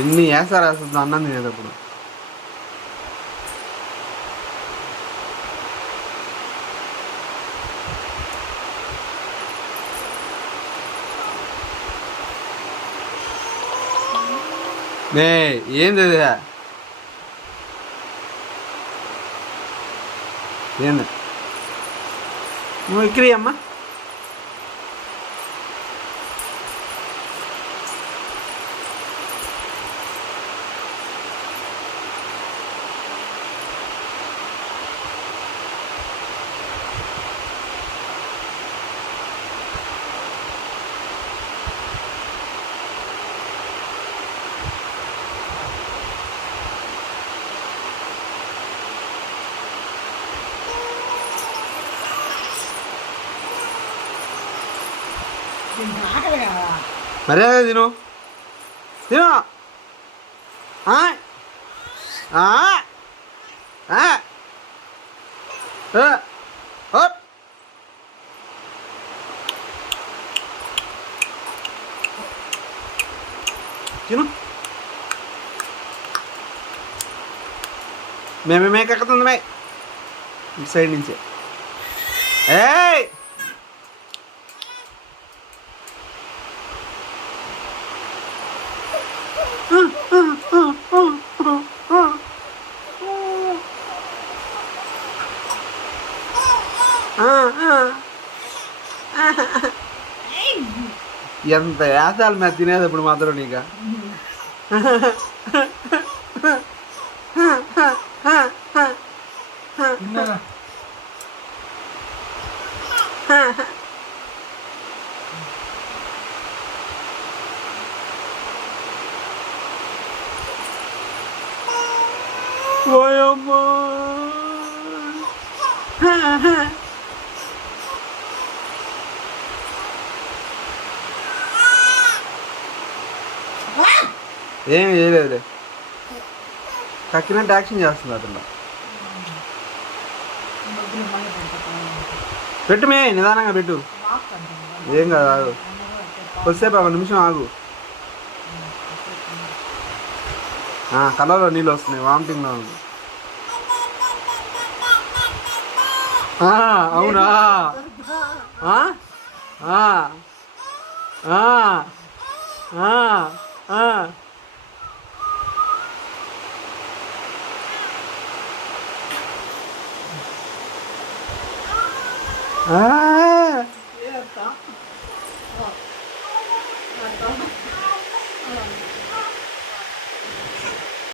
ఎన్ని వేస్తారు అసలు అన్నం తినేటప్పుడు. ఏంది ఏంది నువ్వు ఇక్కడి అమ్మా. మర్యాద తిను తిను. తిను. మేకెక్కుతుంది మే ఇటు సైడ్ నుంచి. ఏయ్ ఎంత వేసాలు మేము తినేటప్పుడు మాత్రం నీకు. ఓయమ్మా ఏమి చేయలేదులే. కక్కినట్టు యాక్షన్ చేస్తుంది అతను. పెట్టుమే నిదానంగా పెట్టు. ఏం కాదు ఆగు కొద్దిసేపు 1 నిమిషం ఆగు. కళ్ళలో నీళ్ళు వస్తున్నాయి వామిటింగ్లో ఉంది. అవునా